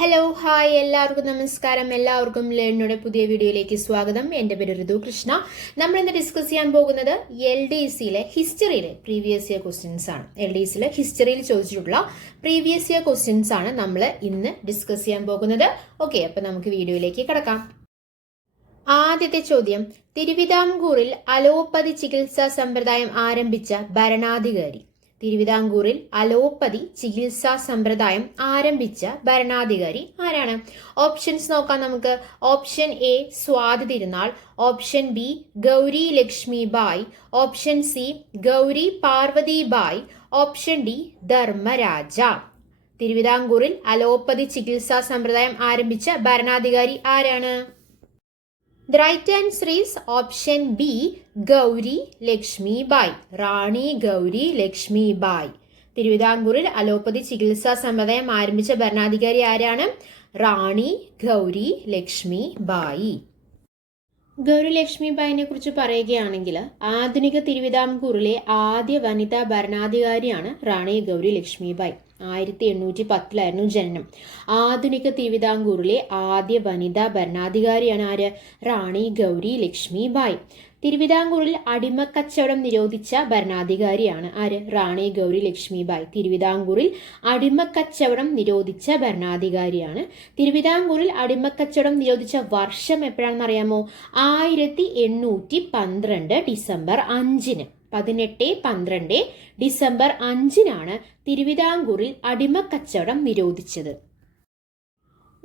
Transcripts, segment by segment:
Hello hi എല്ലാവർക്കും നമസ്കാരം. എല്ലാവർക്കും ലേണിയുടെ പുതിയ വീഡിയോയിലേക്ക് സ്വാഗതം. എൻ്റെ പേര് ഋതു കൃഷ്ണ. നമ്മൾ ഇന്ന് ഡിസ്കസ് ചെയ്യാൻ പോകുന്നത് LDCയിലെ ഹിസ്റ്ററിയിലെ പ്രീവിയസ് ഇയർ ക്വസ്റ്റ്യൻസ് ആണ്. LDCയിലെ ഹിസ്റ്ററിയിൽ ചോദിച്ചിട്ടുള്ള പ്രീവിയസ് ഇയർ ക്വസ്റ്റ്യൻസ് ആണ് നമ്മൾ ഇന്ന് ഡിസ്കസ് ചെയ്യാൻ പോകുന്നത്. ഓക്കെ, അപ്പൊ നമുക്ക് വീഡിയോയിലേക്ക് കിടക്കാം. ആദ്യത്തെ ചോദ്യം, തിരുവിതാംകൂറിൽ അലോപ്പതി ചികിത്സാ സമ്പ്രദായം ആരംഭിച്ച ഭരണാധികാരി. തിരുവിതാംകൂറിൽ അലോപ്പതി ചികിത്സാ സമ്പ്രദായം ആരംഭിച്ച ഭരണാധികാരി ആരാണ്? ഓപ്ഷൻസ് നോക്കാം നമുക്ക്. Option A Swathi Thirunal, option B Gowri Lakshmi Bai, option C Gowri Parvathi Bai, option D Dharmaraja. തിരുവിതാംകൂറിൽ അലോപ്പതി ചികിത്സാ സമ്പ്രദായം ആരംഭിച്ച ഭരണാധികാരി ആരാണ്? The right answer is option B, Gowri Lakshmi Bai. Rani Gowri Lakshmi Bai. തിരുവിതാംകൂറിൽ അലോപ്പതി ചികിത്സാ സമ്പ്രദായം ആരംഭിച്ച ഭരണാധികാരി ആരാണ്? റാണി ഗൗരി ലക്ഷ്മി ബായി. ഗൗരി ലക്ഷ്മി ബായിനെ കുറിച്ച് പറയുകയാണെങ്കിൽ ആധുനിക തിരുവിതാംകൂറിലെ ആദ്യ വനിതാ ഭരണാധികാരിയാണ് റാണി ഗൗരി ലക്ഷ്മി ബായ്. 1810 ജനനം. ആധുനിക തിരുവിതാംകൂറിലെ ആദ്യ വനിതാ ഭരണാധികാരിയാണ് ആര്? റാണി ഗൗരി ലക്ഷ്മി ബായ്. തിരുവിതാംകൂറിൽ അടിമക്കച്ചവടം നിരോധിച്ച ഭരണാധികാരിയാണ് ആര്? റാണി ഗൗരി ലക്ഷ്മി ബായ്. തിരുവിതാംകൂറിൽ അടിമക്കച്ചവടം നിരോധിച്ച ഭരണാധികാരിയാണ്. തിരുവിതാംകൂറിൽ അടിമക്കച്ചവടം നിരോധിച്ച വർഷം എപ്പോഴാണെന്ന് അറിയാമോ? 1812 ഡിസംബർ 5-ന്. 1812 ഡിസംബർ 5-നാണ് തിരുവിതാംകൂറിൽ അടിമക്കച്ചവടം നിരോധിച്ചത്.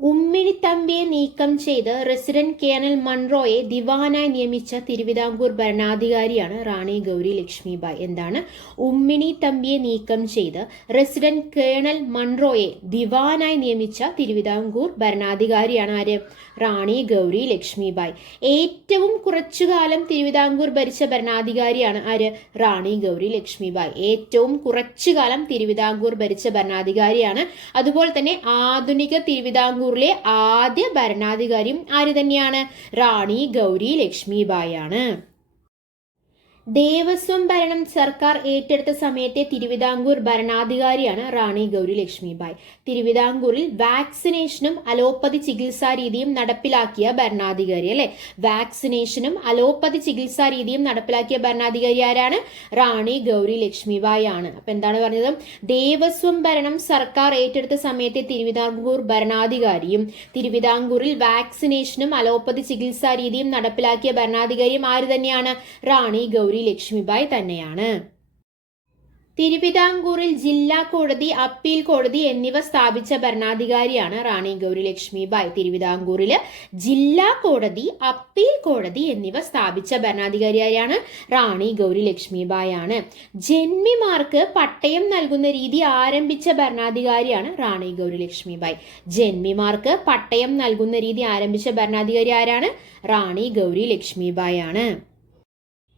ഉമ്മിണിത്തമ്പിയെ നീക്കം ചെയ്ത് റെസിഡന്റ് കേണൽ മൺറോയെ ദിവാനായി നിയമിച്ച തിരുവിതാംകൂർ ഭരണാധികാരിയാണ് റാണി ഗൗരി ലക്ഷ്മി ബായ്. എന്താണ്? ഉമ്മിണിത്തമ്പിയെ നീക്കം ചെയ്ത് റെസിഡന്റ് കേണൽ മൺറോയെ ദിവാനായി നിയമിച്ച തിരുവിതാംകൂർ ഭരണാധികാരിയാണ് ആര്? റാണി ഗൗരി ലക്ഷ്മി ബായ്. ഏറ്റവും കുറച്ചുകാലം തിരുവിതാംകൂർ ഭരിച്ച ഭരണാധികാരിയാണ് ആര്? റാണി ഗൗരി ലക്ഷ്മി ബായ്. ഏറ്റവും കുറച്ചുകാലം തിരുവിതാംകൂർ ഭരിച്ച ഭരണാധികാരിയാണ്. അതുപോലെ തന്നെ ആധുനിക തിരുവിതാംകൂറിലെ ആദ്യ ഭരണാധികാരിയും ആര് തന്നെയാണ്? റാണി ഗൗരി ലക്ഷ്മി ബായ് ആണ്. ദേവസ്വം ഭരണം സർക്കാർ ഏറ്റെടുത്ത സമയത്തെ തിരുവിതാംകൂർ ഭരണാധികാരിയാണ് റാണി ഗൗരി ലക്ഷ്മി ബായ്. തിരുവിതാംകൂറിൽ വാക്സിനേഷനും അലോപ്പതി ചികിത്സാ രീതിയും നടപ്പിലാക്കിയ ഭരണാധികാരി അല്ലെ. വാക്സിനേഷനും അലോപ്പതി ചികിത്സാ രീതിയും നടപ്പിലാക്കിയ ഭരണാധികാരി ആരാണ്? റാണി ഗൗരി ലക്ഷ്മി ബായ് ആണ്. അപ്പൊ എന്താണ് പറഞ്ഞത്? ദേവസ്വം ഭരണം സർക്കാർ ഏറ്റെടുത്ത സമയത്തെ തിരുവിതാംകൂർ ഭരണാധികാരിയും തിരുവിതാംകൂറിൽ വാക്സിനേഷനും അലോപ്പതി ചികിത്സാ രീതിയും നടപ്പിലാക്കിയ ഭരണാധികാരിയും ആര് തന്നെയാണ്? റാണി ഗൗരി ലക്ഷ്മി ബായ് തന്നെയാണ്. തിരുവിതാംകൂറിൽ ജില്ലാ കോടതി, അപ്പീൽ കോടതി എന്നിവ സ്ഥാപിച്ച ഭരണാധികാരിയാണ് റാണി ഗൗരി ലക്ഷ്മി ബായ്. തിരുവിതാംകൂറില് ജില്ലാ കോടതി, അപ്പീൽ കോടതി എന്നിവ സ്ഥാപിച്ച ഭരണാധികാരിയാണ് റാണി ഗൗരി ലക്ഷ്മി ബായ് ആണ്. ജന്മിമാർക്ക് പട്ടയം നൽകുന്ന രീതി ആരംഭിച്ച ഭരണാധികാരിയാണ് റാണി ഗൗരി ലക്ഷ്മി ബായ്. ജന്മിമാർക്ക് പട്ടയം നൽകുന്ന രീതി ആരംഭിച്ച ഭരണാധികാരി ആരാണ്? റാണി ഗൗരി ലക്ഷ്മി ബായ് ആണ്.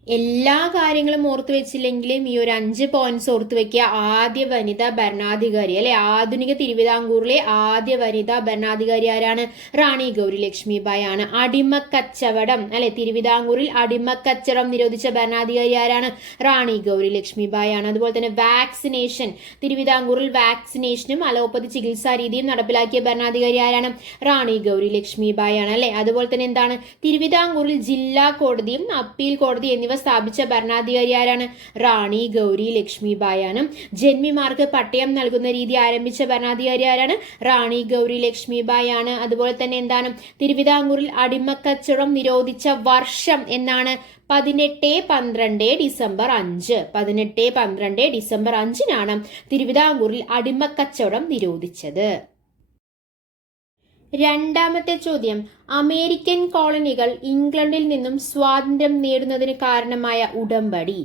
എല്ലാ കാര്യങ്ങളും ഓർത്തു വെച്ചില്ലെങ്കിലും ഈ ഒരു 5 പോയിന്റ്സ് ഓർത്തു വെക്കുക. ആദ്യ വനിതാ ഭരണാധികാരി അല്ലെ, ആധുനിക തിരുവിതാംകൂറിലെ ആദ്യ വനിതാ ഭരണാധികാരി ആരാണ്? റാണി ഗൗരി ലക്ഷ്മി ബായ് ആണ്. അടിമക്കച്ചവടം അല്ലെ, തിരുവിതാംകൂറിൽ അടിമക്കച്ചവടം നിരോധിച്ച ഭരണാധികാരി ആരാണ്? റാണി ഗൗരി ലക്ഷ്മി ബായ് ആണ്. അതുപോലെ തന്നെ വാക്സിനേഷൻ, തിരുവിതാംകൂറിൽ വാക്സിനേഷനും അലോപ്പതി ചികിത്സാ രീതിയും നടപ്പിലാക്കിയ ഭരണാധികാരി ആരാണ്? റാണി ഗൗരി ലക്ഷ്മി ബായ് ആണ് അല്ലെ. അതുപോലെ തന്നെ എന്താണ്? തിരുവിതാംകൂറിൽ ജില്ലാ കോടതിയും അപ്പീൽ കോടതി എന്നിവ സ്ഥാപിച്ച ഭരണാധികാരി ആരാണ്? റാണി ഗൗരി ലക്ഷ്മി ബായ് ആണ്. ജന്മിമാർക്ക് പട്ടയം നൽകുന്ന രീതി ആരംഭിച്ച ഭരണാധികാരി ആരാണ്? റാണി ഗൗരി ലക്ഷ്മി ബായ് ആണ്. അതുപോലെ തന്നെ എന്താണ്? തിരുവിതാംകൂറിൽ അടിമക്കച്ചവടം നിരോധിച്ച വർഷം എന്നാണ്? 1812 ഡിസംബർ 5. 1812 ഡിസംബർ 5-നാണ് തിരുവിതാംകൂറിൽ അടിമക്കച്ചവടം നിരോധിച്ചത്. രണ്ടാമത്തെ ചോദ്യം, അമേരിക്കൻ കോളനികൾ ഇംഗ്ലണ്ടിൽ നിന്നും സ്വാതന്ത്ര്യം നേടുന്നതിന് കാരണമായ ഉടമ്പടി.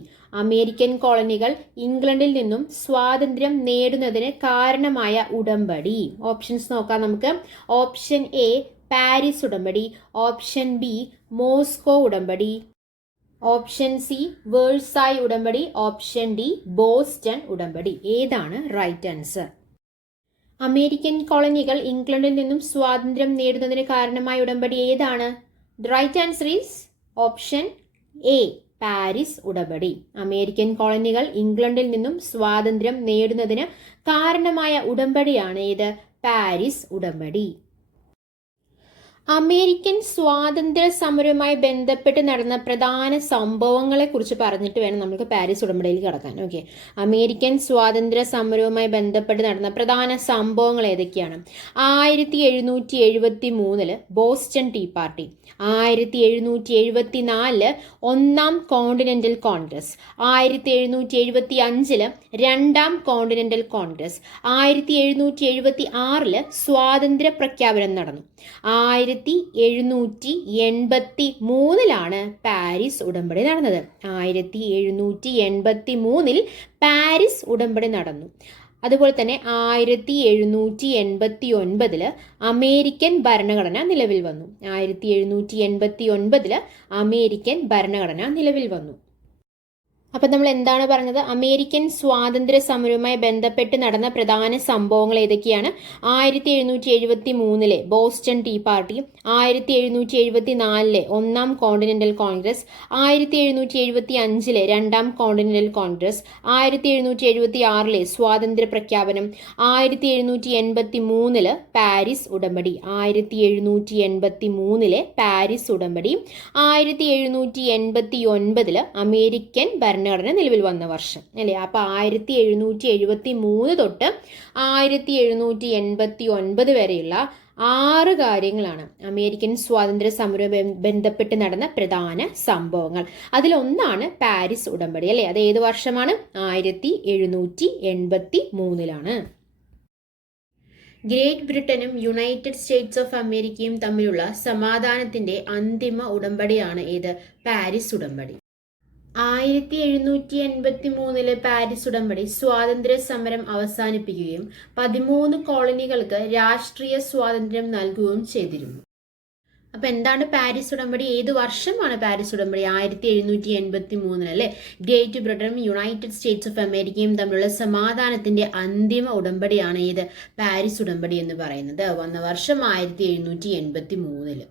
അമേരിക്കൻ കോളനികൾ ഇംഗ്ലണ്ടിൽ നിന്നും സ്വാതന്ത്ര്യം നേടുന്നതിന് കാരണമായ ഉടമ്പടി. ഓപ്ഷൻസ് നോക്കാം നമുക്ക്. ഓപ്ഷൻ എ പാരീസ് ഉടമ്പടി, ഓപ്ഷൻ ബി മോസ്കോ ഉടമ്പടി, ഓപ്ഷൻ സി വേഴ്സായ് ഉടമ്പടി, ഓപ്ഷൻ ഡി ബോസ്റ്റൺ ഉടമ്പടി. ഏതാണ് റൈറ്റ് ആൻസർ? അമേരിക്കൻ കോളനികൾ ഇംഗ്ലണ്ടിൽ നിന്നും സ്വാതന്ത്ര്യം നേടുന്നതിന് കാരണമായ ഉടമ്പടി ഏതാണ്? The right answer is option A Paris ഉടമ്പടി. അമേരിക്കൻ കോളനികൾ ഇംഗ്ലണ്ടിൽ നിന്നും സ്വാതന്ത്ര്യം നേടുന്നതിന് കാരണമായ ഉടമ്പടിയാണ് ഇത്? പാരീസ് ഉടമ്പടി. അമേരിക്കൻ സ്വാതന്ത്ര്യ സമരവുമായി ബന്ധപ്പെട്ട് നടന്ന പ്രധാന സംഭവങ്ങളെ കുറിച്ച് പറഞ്ഞിട്ട് വേണം നമുക്ക് പാരീസ് ഉടമ്പടിയിൽ കടക്കാൻ. ഓക്കെ, അമേരിക്കൻ സ്വാതന്ത്ര്യ സമരവുമായി ബന്ധപ്പെട്ട് നടന്ന പ്രധാന സംഭവങ്ങൾ ഏതൊക്കെയാണ്? 1773 ബോസ്റ്റൺ ടീ പാർട്ടി, 1774 ഒന്നാം കോണ്ടിനെന്റൽ കോൺഗ്രസ്, 1775 രണ്ടാം കോണ്ടിനെന്റൽ കോൺഗ്രസ്, 1776 സ്വാതന്ത്ര്യ പ്രഖ്യാപനം നടന്നു, 1783 പാരീസ് ഉടമ്പടി നടന്നത്. 1783 പാരീസ് ഉടമ്പടി നടന്നു. അതുപോലെ തന്നെ 1789 അമേരിക്കൻ ഭരണഘടന നിലവിൽ വന്നു. 1789 അമേരിക്കൻ ഭരണഘടന നിലവിൽ വന്നു. അപ്പം നമ്മൾ എന്താണ് പറഞ്ഞത്? അമേരിക്കൻ സ്വാതന്ത്ര്യ സമരവുമായി ബന്ധപ്പെട്ട് നടന്ന പ്രധാന സംഭവങ്ങൾ ഏതൊക്കെയാണ്? 1773 ബോസ്റ്റൺ ടീ പാർട്ടി, 1774 ഒന്നാം കോണ്ടിനെന്റൽ കോൺഗ്രസ്, 1775 രണ്ടാം കോണ്ടിനെന്റൽ കോൺഗ്രസ്, 1776 സ്വാതന്ത്ര്യ പ്രഖ്യാപനം, 1783 പാരീസ് ഉടമ്പടി, 1783 പാരീസ് ഉടമ്പടി, 1789 അമേരിക്കൻ ഭരണഘടന നിലവിൽ വന്ന വർഷം അല്ലേ. അപ്പോൾ 1773 തൊട്ട് 1789 വരെയുള്ള 6 കാര്യങ്ങളാണ് അമേരിക്കൻ സ്വാതന്ത്ര്യ സമരവുമായി ബന്ധപ്പെട്ട് നടന്ന പ്രധാന സംഭവങ്ങൾ. അതിലൊന്നാണ് പാരീസ് ഉടമ്പടി അല്ലേ. അത് ഏത് വർഷമാണ്? 1783. ഗ്രേറ്റ് ബ്രിട്ടനും യുണൈറ്റഡ് സ്റ്റേറ്റ്സ് ഓഫ് അമേരിക്കയും തമ്മിലുള്ള സമാധാനത്തിന്റെ അന്തിമ ഉടമ്പടിയാണ് ഏത്? പാരീസ് ഉടമ്പടി. 1783 പാരീസ് ഉടമ്പടി സ്വാതന്ത്ര്യ സമരം അവസാനിപ്പിക്കുകയും 13 കോളനികൾക്ക് രാഷ്ട്രീയ സ്വാതന്ത്ര്യം നൽകുകയും ചെയ്തിരുന്നു. അപ്പൊ എന്താണ് പാരീസ് ഉടമ്പടി? ഏത് വർഷമാണ് പാരീസ് ഉടമ്പടി? 1783 അല്ലെ. ഗ്രേറ്റ് ബ്രിട്ടനും യുണൈറ്റഡ് സ്റ്റേറ്റ്സ് ഓഫ് അമേരിക്കയും തമ്മിലുള്ള സമാധാനത്തിന്റെ അന്തിമ ഉടമ്പടിയാണ് ഏത്? പാരീസ് ഉടമ്പടി എന്ന് പറയുന്നത്. വന്ന വർഷം 1783.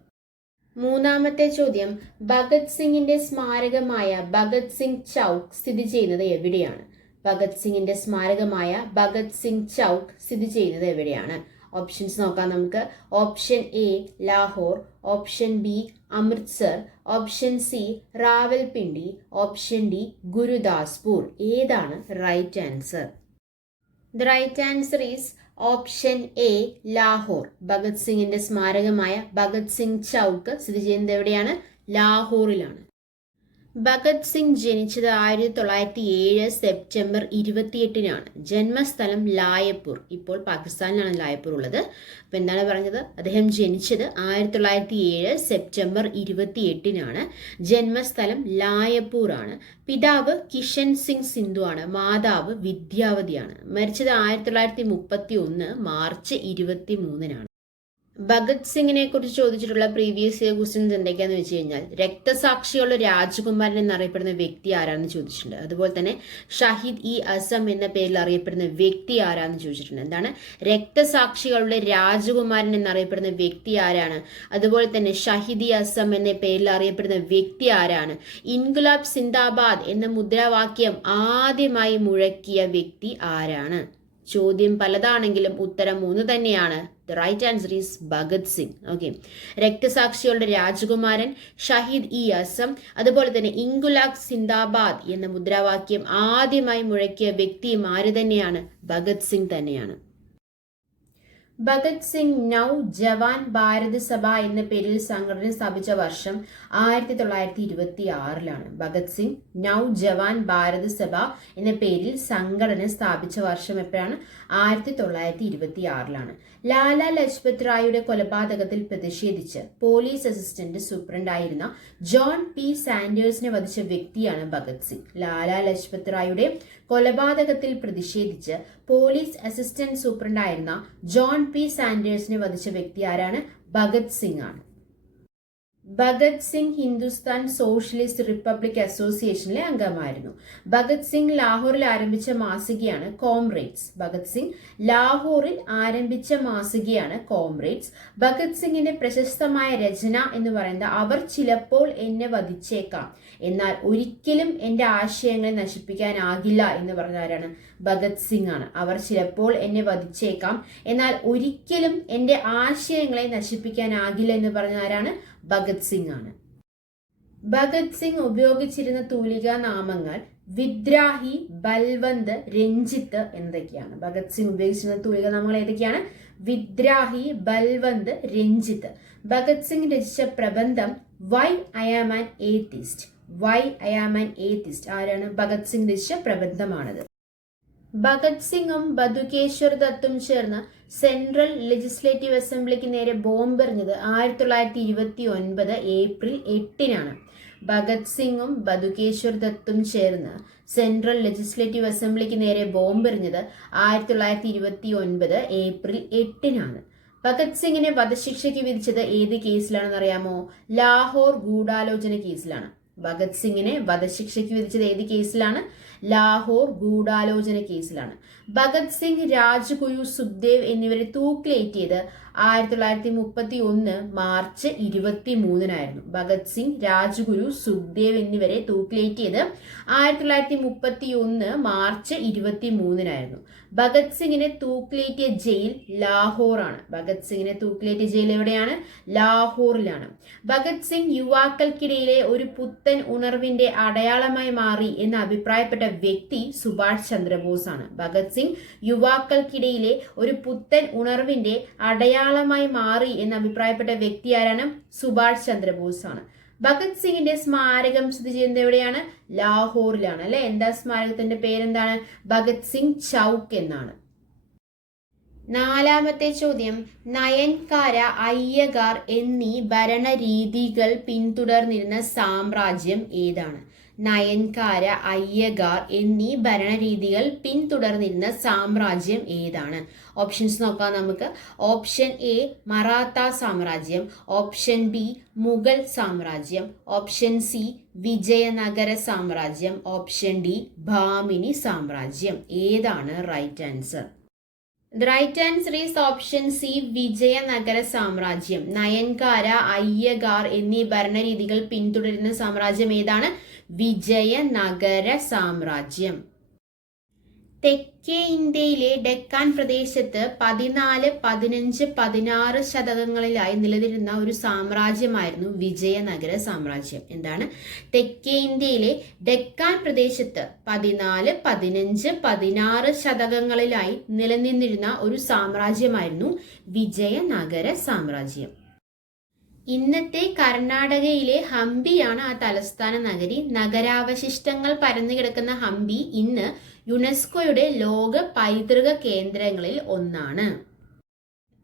മൂന്നാമത്തെ ചോദ്യം, ഭഗത് സിംഗിന്റെ സ്മാരകമായ ഭഗത് സിംഗ് ചൗക്ക് സ്ഥിതി ചെയ്യുന്നത് എവിടെയാണ്? ഭഗത് സിംഗിന്റെ സ്മാരകമായ ഭഗത് സിംഗ് ചൗക്ക് സ്ഥിതി ചെയ്യുന്നത് എവിടെയാണ്? ഓപ്ഷൻസ് നോക്കാം നമുക്ക്. Option A Lahore, option B Amritsar, option C Rawalpindi, option D Gurdaspur. ഏതാണ് right answer? The right answer is option A Lahore. Bhagat സിംഗിന്റെ സ്മാരകമായ ഭഗത് സിംഗ് ചൗക്ക് സ്ഥിതി ചെയ്യുന്നത് എവിടെയാണ്? ലാഹോറിലാണ്. ഭഗത് സിംഗ് ജനിച്ചത് 1907 സെപ്റ്റംബർ 28 ജന്മസ്ഥലം ലായപ്പൂർ. ഇപ്പോൾ പാകിസ്ഥാനിലാണ് ലായപ്പൂർ ഉള്ളത്. അപ്പം എന്താണ് പറഞ്ഞത്? അദ്ദേഹം ജനിച്ചത് 1907 സെപ്റ്റംബർ 28 ജന്മസ്ഥലം ലായപ്പൂർ ആണ്. പിതാവ് കിഷൻ സിംഗ് സിന്ധു ആണ്. മാതാവ് വിദ്യാവതിയാണ്. മരിച്ചത് 1931 മാർച്ച് 23. ഭഗത് സിംഗിനെ കുറിച്ച് ചോദിച്ചിട്ടുള്ള പ്രീവിയസ് ഇയർ ക്വസ്റ്റ്യൻസ് എന്തൊക്കെയാന്ന് വെച്ച് കഴിഞ്ഞാൽ, രക്തസാക്ഷികളുടെ രാജകുമാരൻ എന്നറിയപ്പെടുന്ന വ്യക്തി ആരാണെന്ന് ചോദിച്ചിട്ടുണ്ട്. അതുപോലെ തന്നെ ഷഹീദ് ഇ അസം എന്ന പേരിൽ അറിയപ്പെടുന്ന വ്യക്തി ആരാന്ന് ചോദിച്ചിട്ടുണ്ട്. എന്താണ്? രക്തസാക്ഷികളുടെ രാജകുമാരൻ എന്നറിയപ്പെടുന്ന വ്യക്തി ആരാണ്? അതുപോലെ തന്നെ ഷഹീദ് ഇ അസം എന്ന പേരിൽ അറിയപ്പെടുന്ന വ്യക്തി ആരാണ്? ഇൻകുലാബ് സിന്ദാബാദ് എന്ന മുദ്രാവാക്യം ആദ്യമായി മുഴക്കിയ വ്യക്തി ആരാണ്? ചോദ്യം പലതാണെങ്കിലും ഉത്തരം 3 തന്നെയാണ്. The right answer is Bhagat Singh. Okay, രക്തസാക്ഷികളുടെ രാജകുമാരൻ, ഷഹീദ് ഇ അസം, അതുപോലെ തന്നെ ഇൻകുലാബ് സിന്ദാബാദ് എന്ന മുദ്രാവാക്യം ആദ്യമായി മുഴക്കിയ വ്യക്തിയും ആര് തന്നെയാണ്? ഭഗത് സിംഗ് തന്നെയാണ്. ഭഗത് സിംഗ് നൗ ജവാൻ ഭാരത് സഭ എന്ന പേരിൽ സംഘടന സ്ഥാപിച്ച വർഷം 1926. ഭഗത് സിംഗ് നൗ ജവാൻ ഭാരത് സഭ എന്ന പേരിൽ സംഘടന സ്ഥാപിച്ച വർഷം എപ്പോഴാണ്? 1926. ലാല ലജ്പത് റായിയുടെ കൊലപാതകത്തിൽ പ്രതിഷേധിച്ച് പോലീസ് അസിസ്റ്റന്റ് സൂപ്രണ്ടായിരുന്ന ജോൺ പി സാൻഡേഴ്സിനെ വധിച്ച വ്യക്തിയാണ് ഭഗത് സിംഗ്. ലാല ലജ്പത് റായിയുടെ കൊലപാതകത്തിൽ പ്രതിഷേധിച്ച് പോലീസ് അസിസ്റ്റന്റ് സൂപ്രണ്ടായിരുന്ന ജോൺ പി സാൻഡേഴ്സിനെ വധിച്ച വ്യക്തി ആരാണ്? ഭഗത് സിംഗ് ആണ്. ഭഗത് സിംഗ് ഹിന്ദുസ്ഥാൻ സോഷ്യലിസ്റ്റ് റിപ്പബ്ലിക് അസോസിയേഷനിലെ അംഗമായിരുന്നു. ഭഗത് സിംഗ് ലാഹോറിൽ ആരംഭിച്ച മാസികയാണ് കോംറേഡ്സ്. ഭഗത് സിംഗ് ലാഹോറിൽ ആരംഭിച്ച മാസികയാണ് കോംറേഡ്സ്. ഭഗത് സിംഗിന്റെ പ്രശസ്തമായ രചന എന്ന് പറയുന്നത് അവർ ചിലപ്പോൾ എന്നെ വധിച്ചേക്കാം, എന്നാൽ ഒരിക്കലും എന്റെ ആശയങ്ങളെ നശിപ്പിക്കാനാകില്ല എന്ന് പറഞ്ഞ ആരാണ്? ഭഗത് സിംഗ് ആണ്. അവർ ചിലപ്പോൾ എന്നെ വധിച്ചേക്കാം, എന്നാൽ ഒരിക്കലും എൻ്റെ ആശയങ്ങളെ നശിപ്പിക്കാനാകില്ല എന്ന് പറഞ്ഞ ആരാണ്? ഭഗത് സിംഗ് ആണ്. ഭഗത് സിംഗ് ഉപയോഗിച്ചിരുന്ന തൂലികാ നാമങ്ങൾ വിദ്രാഹി, ബൽവന്ത്, രഞ്ജിത്ത് എന്തൊക്കെയാണ്? ഭഗത് സിംഗ് ഉപയോഗിച്ചിരുന്ന തൂലികാ നാമങ്ങൾ ഏതൊക്കെയാണ്? വിദ്രാഹി, ബൽവന്ത്, രഞ്ജിത്ത്. ഭഗത് സിംഗ് രചിച്ച പ്രബന്ധം why I am an atheist. Why I am an atheist ആരാണ്? ഭഗത് സിംഗ് രചിച്ച പ്രബന്ധമാണത്. ഭഗത് സിംഗും ബതുകേശ്വർ ദത്തും ചേർന്ന് സെൻട്രൽ ലെജിസ്ലേറ്റീവ് അസംബ്ലിക്ക് നേരെ ബോംബെറിഞ്ഞത് 1929 ഏപ്രിൽ 8-നാണ്. ഭഗത് സിംഗും ബതുകേശ്വർ ദത്തും ചേർന്ന് സെൻട്രൽ ലെജിസ്ലേറ്റീവ് അസംബ്ലിക്ക് നേരെ ബോംബെറിഞ്ഞത് 1929 ഏപ്രിൽ 8-നാണ്. ഭഗത് സിംഗിനെ വധശിക്ഷയ്ക്ക് വിധിച്ചത് ഏത് കേസിലാണെന്ന് അറിയാമോ? ലാഹോർ ഗൂഢാലോചന കേസിലാണ്. ഭഗത് സിംഗിനെ വധശിക്ഷയ്ക്ക് വിധിച്ചത് ഏത് കേസിലാണ്? ലാഹോർ ഗൂഢാലോചന കേസിലാണ്. ഭഗത് സിംഗ്, രാജ്ഗുരു, സുഖ്ദേവ് എന്നിവരെ തൂക്കിലേറ്റിയത് 1931 മാർച്ച് 23-നായിരുന്നു. ഭഗത് സിംഗ്, രാജ്ഗുരു, സുഖ്ദേവ് എന്നിവരെ തൂക്കിലേറ്റിയത് 1931 മാർച്ച് 23-നായിരുന്നു. ഭഗത് സിംഗിനെ തൂക്കിലേറ്റിയ ജയിൽ ലാഹോറാണ്. ഭഗത് സിംഗിനെ തൂക്കിലേറ്റിയ ജയിൽ എവിടെയാണ്? ലാഹോറിലാണ്. ഭഗത് സിംഗ് യുവാക്കൾക്കിടയിലെ ഒരു പുത്തൻ ഉണർവിന്റെ അടയാളമായി മാറി എന്ന് അഭിപ്രായപ്പെട്ട വ്യക്തി സുഭാഷ് ചന്ദ്രബോസ് ആണ്. ഭഗത് സിംഗ് യുവാക്കൾക്കിടയിലെ ഒരു പുത്തൻ ഉണർവിന്റെ അടയാളമായി മാറി എന്ന് അഭിപ്രായപ്പെട്ട വ്യക്തി ആരാണ്? സുഭാഷ് ചന്ദ്രബോസ് ആണ്. ഭഗത് സിംഗിന്റെ സ്മാരകം സ്ഥിതി ചെയ്യുന്നത് എവിടെയാണ്? ലാഹോറിലാണ് അല്ലെ. എന്താ സ്മാരകത്തിന്റെ പേരെന്താണ്? ഭഗത് സിംഗ് ചൗക്ക് എന്നാണ്. 4-മത്തെ ചോദ്യം, നയൻകാര, അയ്യഗാർ എന്നീ ഭരണരീതികൾ പിന്തുടർന്നിരുന്ന സാമ്രാജ്യം ഏതാണ്? നയൻകാര, അയ്യഗാർ എന്നീ ഭരണരീതികൾ പിന്തുടർന്നിരുന്ന സാമ്രാജ്യം ഏതാണ്? ഓപ്ഷൻസ് നോക്കാം നമുക്ക്. ഓപ്ഷൻ എ മറാത്ത സാമ്രാജ്യം, ഓപ്ഷൻ ബി മുഗൾ സാമ്രാജ്യം, ഓപ്ഷൻ സി വിജയനഗര സാമ്രാജ്യം, ഓപ്ഷൻ ഡി ഭാമിനി സാമ്രാജ്യം. ഏതാണ് right answer? The right answer is option C, Vijayanagara സാമ്രാജ്യം. നയൻകാര, അയ്യഗാർ എന്നീ ഭരണരീതികൾ പിന്തുടരുന്ന സാമ്രാജ്യം ഏതാണ്? വിജയനഗര സാമ്രാജ്യം. തെക്കേ ഇന്ത്യയിലെ ഡെക്കാൻ പ്രദേശത്ത് 14, 15, 16 ശതകങ്ങളിലായി നിലനിന്നിരുന്ന ഒരു സാമ്രാജ്യമായിരുന്നു വിജയനഗര സാമ്രാജ്യം. എന്താണ്? തെക്കേ ഇന്ത്യയിലെ ഡെക്കാൻ പ്രദേശത്ത് 14, 15, 16 ശതകങ്ങളിലായി നിലനിന്നിരുന്ന ഒരു സാമ്രാജ്യമായിരുന്നു വിജയനഗര സാമ്രാജ്യം. ഇന്നത്തെ കർണാടകയിലെ ഹംപിയാണ് ആ തലസ്ഥാന നഗരി. നഗരാവശിഷ്ടങ്ങൾ പരന്നുകിടക്കുന്ന ഹംപി ഇന്ന് യുനെസ്കോയുടെ ലോക പൈതൃക കേന്ദ്രങ്ങളിൽ ഒന്നാണ്.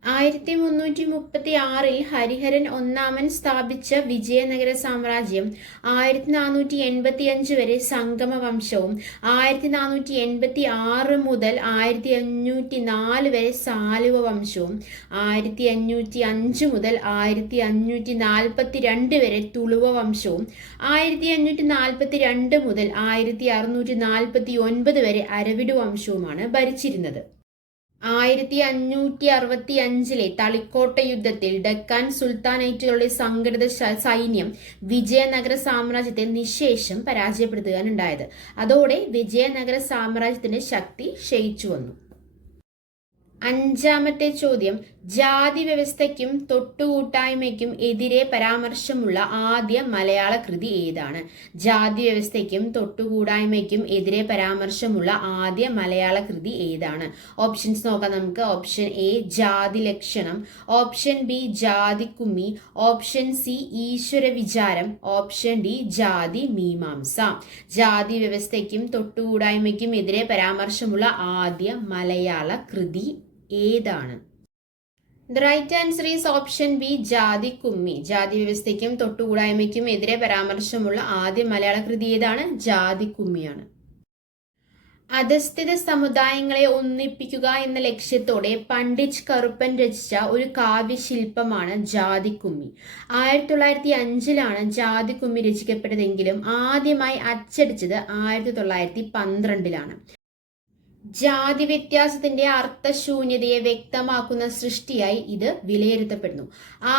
1336 ഹരിഹരൻ ഒന്നാമൻ സ്ഥാപിച്ച വിജയനഗര സാമ്രാജ്യം 1485 വരെ സംഗമ വംശവും 1486 മുതൽ 1504 വരെ സാലുവ വംശവും 1505 മുതൽ 1542 വരെ തുളുവ വംശവും 1542 മുതൽ 1649 വരെ അരവിഡ് വംശവുമാണ് ഭരിച്ചിരുന്നത്. 1565 തളിക്കോട്ട യുദ്ധത്തിൽ ഡെക്കാൻ സുൽത്താനേറ്റുകളുടെ സംഘടിത സൈന്യം വിജയനഗര സാമ്രാജ്യത്തെ നിശേഷം പരാജയപ്പെടുത്തുകയാണുണ്ടായത്. അതോടെ വിജയനഗര സാമ്രാജ്യത്തിന്റെ ശക്തി ക്ഷയിച്ചു വന്നു. 5-മത്തെ ചോദ്യം, ജാതി വ്യവസ്ഥയ്ക്കും തൊട്ടുകൂട്ടായ്മയ്ക്കും എതിരെ പരാമർശമുള്ള ആദ്യ മലയാള കൃതി ഏതാണ്? ജാതി വ്യവസ്ഥയ്ക്കും തൊട്ടുകൂടായ്മയ്ക്കും എതിരെ പരാമർശമുള്ള ആദ്യ മലയാള കൃതി ഏതാണ്? ഓപ്ഷൻസ് നോക്കാം നമുക്ക്. ഓപ്ഷൻ എ ജാതി ലക്ഷണം, ഓപ്ഷൻ ബി ജാതി കുമ്മി, ഓപ്ഷൻ സി ഈശ്വര വിചാരം, ഓപ്ഷൻ ഡി ജാതി മീമാംസ. ജാതി വ്യവസ്ഥയ്ക്കും തൊട്ടുകൂടായ്മയ്ക്കും എതിരെ പരാമർശമുള്ള ആദ്യ മലയാള കൃതി ഏതാണ്? The right answer is option B, ജാതി കുമ്മി. ജാതി വ്യവസ്ഥയ്ക്കും തൊട്ടുകൂടായ്മയ്ക്കും എതിരെ പരാമർശമുള്ള ആദ്യ മലയാള കൃതി ഏതാണ്? ജാതി കുമ്മിയാണ്. അധസ്ഥിത സമുദായങ്ങളെ ഒന്നിപ്പിക്കുക എന്ന ലക്ഷ്യത്തോടെ പണ്ഡിറ്റ് കറുപ്പൻ രചിച്ച ഒരു കാവ്യശില്പമാണ് ജാതിക്കുമ്മി. 1905 ജാതിക്കുമ്മി രചിക്കപ്പെട്ടതെങ്കിലും ആദ്യമായി അച്ചടിച്ചത് 1912. ജാതി വ്യത്യാസത്തിന്റെ അർത്ഥശൂന്യതയെ വ്യക്തമാക്കുന്ന സൃഷ്ടിയായി ഇത് വിലയിരുത്തപ്പെടുന്നു.